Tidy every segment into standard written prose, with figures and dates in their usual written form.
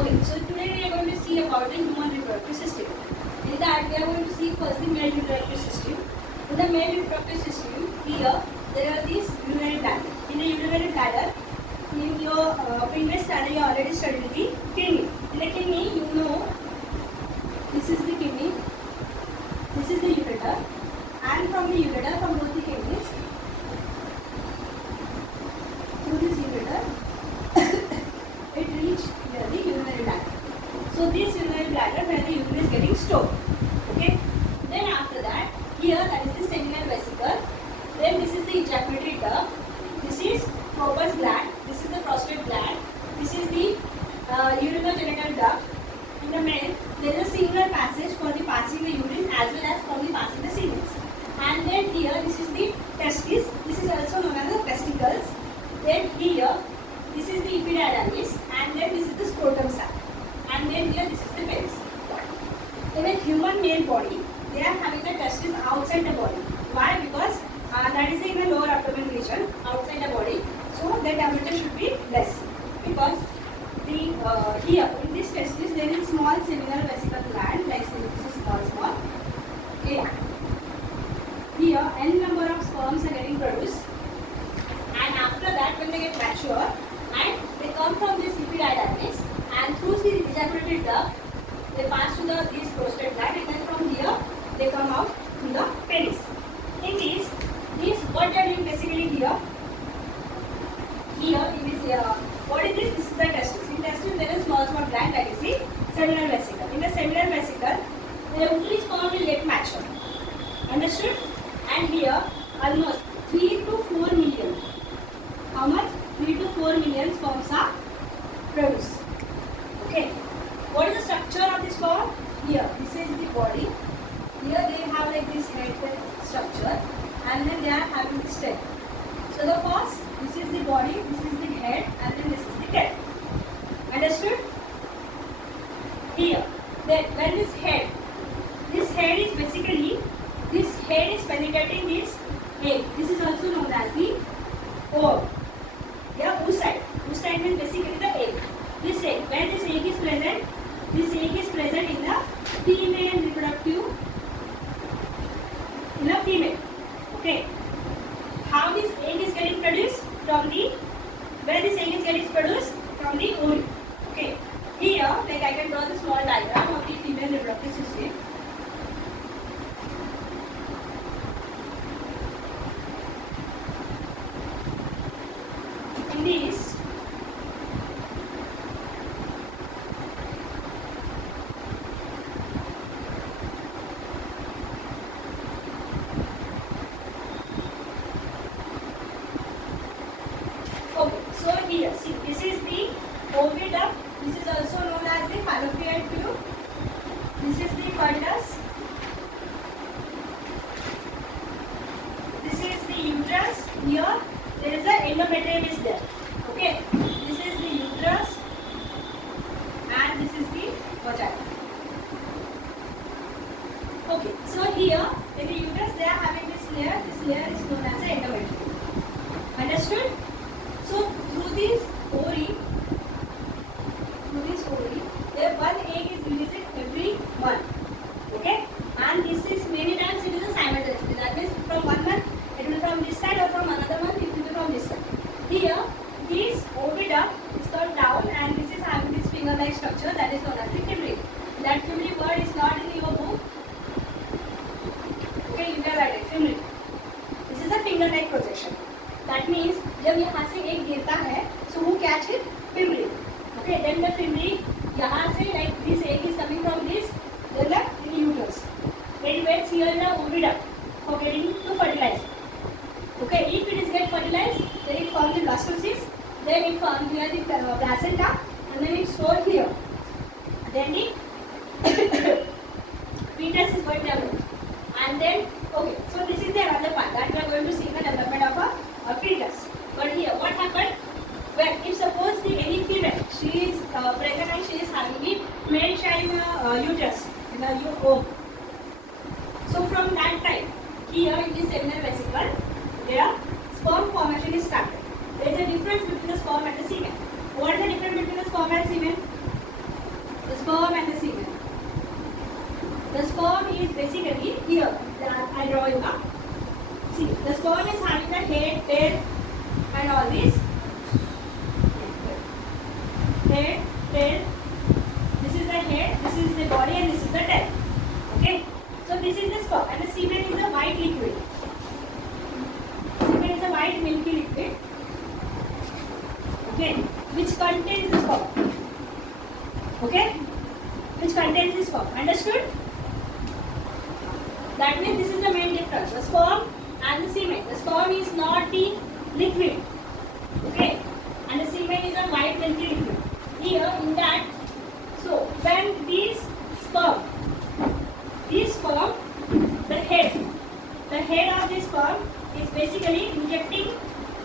Okay, so today we are going to see about the human reproductive system. In that we are going to see first the male reproductive system. In the male reproductive system, here there are these urinary bladder. In the urinary bladder, in your previous study you already studied the kidney. In the kidney, you know, this is the kidney, this is the ureter, and from the ureter, from both the kidneys, through this ureter, it reaches here the urinary bladder. So this urinary bladder where the urine is getting stored. Okay. Then after that, here that is the seminal vesicle. Then this is the ejaculatory duct. This is corpus gland. This is the prostate gland. This is the urinogenital duct. In the male, there is a singular passage for the passing the urine as well as for the passing the semen. And then here, this is the testis. This is also known as the testicles. Then here, this is the epididymis, and then this is the scrotum sac. And then here, this is the pelvis. In a human male body, they are having the testes outside the body. Why? Because that is in the lower abdomen region, outside the body. So the diameter should be less. Because the here in this testis there is small seminal vesicle gland, like this is small. Okay. Here n number of sperms are getting produced, and after that when they get mature and they come from this epididymis and through the ejaculatory duct they pass to this prostate gland, and then from here they come out to the penis. In this what they are doing basically here in this what is this? This is the testis. In testis there is small gland, that is the seminal vesicle. In the seminal vesicle every sperm will get mature. Understood? And here almost 3 to 4 million. How much? 3 to 4 million sperms are produced. Okay. What is the structure of the sperm? Here, this is the body. Here they have like this head structure, and then they are having this tail. So the first, this is the body, this is the head, and then this is the tail. Understood? Here, then when this head is basically, this head is penetrating this egg. This is also known as the ovum. Yeah, oocyte. Oocyte means basically the egg. This egg, where this egg is present in the female reproductive, in a female. Okay. How this egg is getting produced? From the, where this egg is getting produced? From the ovary. Okay. Here, like I can draw the small diagram of the female reproductive system. In this, okay, so here, see, this is the oviduct. This is also known as the fallopian tube. This is the fundus. This is the uterus. Here, there is a endometrium is there. Okay, this is the uterus, and this is the vagina. Okay, so here in the uterus they are having this layer. This layer is known as the endometrium. Understood? So through this ovary, there one egg is released every month. Okay, and this is many times it is a simultaneously. That means from one month it will be from this side, or from another month it will be from this side. Here, this oviduct is turned down, and this is having this finger-like structure that is known as the fimbrium. That fimbrium word is not in your book. Okay, you can write it, fimbrium. This is a finger-like projection. That means जब यहाँ से एक गिरता है, so who catch it? Fimbrium. Okay, then the fimbrium यहाँ से like this egg is coming from this, then the uterus. It waits here in the oviduct for getting to fertilize. Okay, if it is get fertilized, then it forms the blastocyst, then it forms here the placenta, and then it stored here. Then the fetus is going developed. And then, okay, so this is the another part that we are going to see the development of a fetus. But here, what happened? Well, if suppose any female, she is pregnant and she is having the male child in uterus, in the ovum. So from that time, here in the seminal vesicle, there sperm formation is started. There is a difference between the sperm and the semen. What is the difference between the sperm and semen? and the semen. The sperm is basically here. I draw you now. See, the sperm is having the head, tail, and all this. Head, tail. This is the head, this is the body, and this is the tail. Okay. So this is the sperm, and the semen is a white liquid. Semen is a white milky liquid. Okay, which contains the sperm. Okay, which contains the sperm. Understood? That means this is the main difference. The sperm and the semen. The sperm is not the liquid. Okay, and the semen is a white milky liquid. Here in that, so when these sperm, the head of this sperm is basically injecting,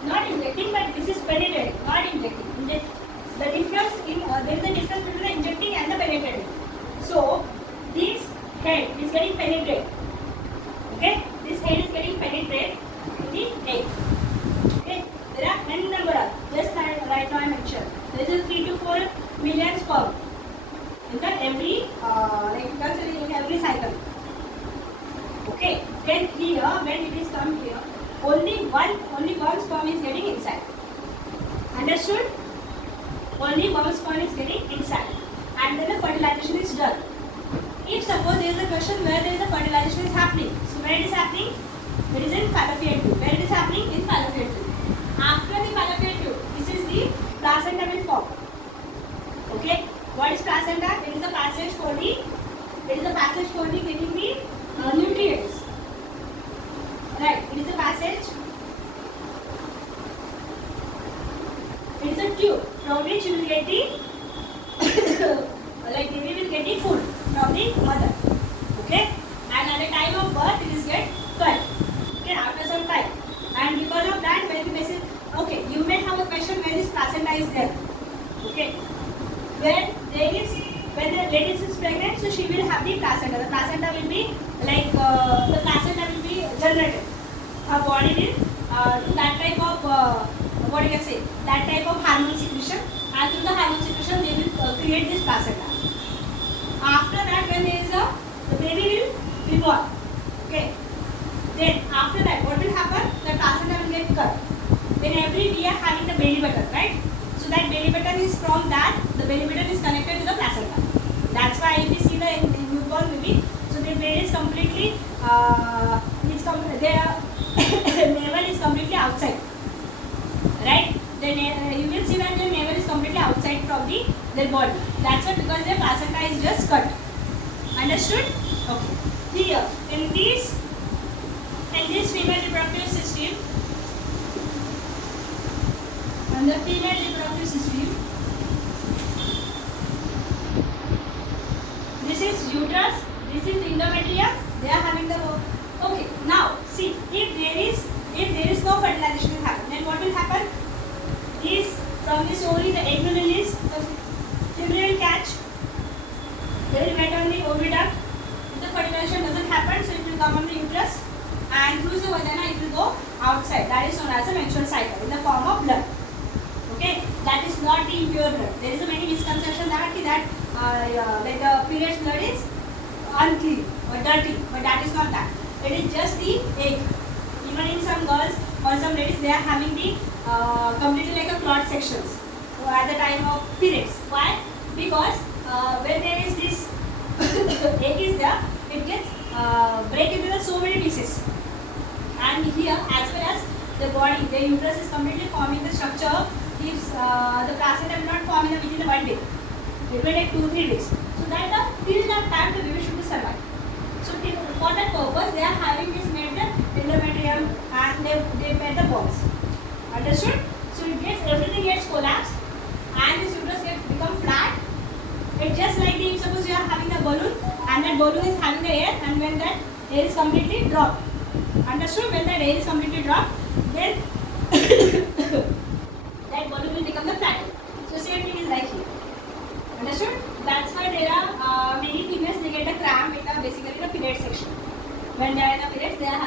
not injecting, but this is penetrating, not injecting. The difference in there is a difference between the injecting and the penetrating. So this head is getting penetrated. Okay, this head is getting penetrated to the egg. Okay, there are n number of, just right now I mentioned, there is a 3 to 4 million sperm in the every in every cycle. Okay, then here when it is come here, only one sperm is getting inside. Understood? Only one sperm is getting inside, and then the fertilization is done. If suppose there is a question where there is a fertilization is happening, so where it is happening? It is in fallopian tube. Where it is happening? In fallopian tube. After the fallopian tube, this is the placenta will form. Okay, what is placenta? It is a passage for the getting the nutrients. Right, it is a passage. It is a tube from which you will get the baby will get the food from the mother. Okay, and at the time of birth it is get cut. Okay, after some time, and because of that, when the message, okay, you may have a question where this placenta is there. Okay, when the lady is pregnant, so she will have the placenta. The placenta will be generated. Her body will do that type of that type of hormone secretion, and through the hormone secretion they will create this placenta. After that, when there is the baby will be born. Okay, then after that what will happen? The placenta will get cut. Then we are having the belly button, right? So that belly button is from that, the belly button is connected to the placenta. That's why if you see the newborn baby, so the belly is completely their navel is completely outside, right? Then you will see that their navel is completely outside from their body. That's why, because their placenta is just cut. Understood? Okay. Here in this female reproductive system, and the female reproductive system, this is uterus, this is endometrium. They are having the okay. Now see, if there is no fertilization will happen, then what will happen? Is from this ovary the egg will release, the female will catch, they will wet on the oviduct. If the fertilization doesn't happen, so it will come on the uterus, and through the vagina it will go outside. That is known as a menstrual cycle in the form of blood. Okay, that is not the impure blood. There is a many misconception that the period's blood is unclean or dirty, but that is not that. It is just the egg. Even in some girls or some ladies, they are having the completely like a clot sections at the time of periods. Why? Because when there is this egg is there, it gets break into so many pieces. And here, as well as the body, the uterus is completely forming the structure. If the placenta will not form within the 1 day, it will take 2-3 days. So that till that time the baby should be survive. So for that purpose, they are having this made the endometrium, and they made the bones. Understood? So it gets, everything gets collapsed, and this uterus gets become flat. It's just like if suppose you are having a balloon, and that balloon is having the air, and when that air is completely dropped. Understood? When that air is completely dropped, then that balloon will become the flat. So same thing is like here. Understood? That's why there are many females, they get a cramp in the basically the period section. When they are in the periods, they are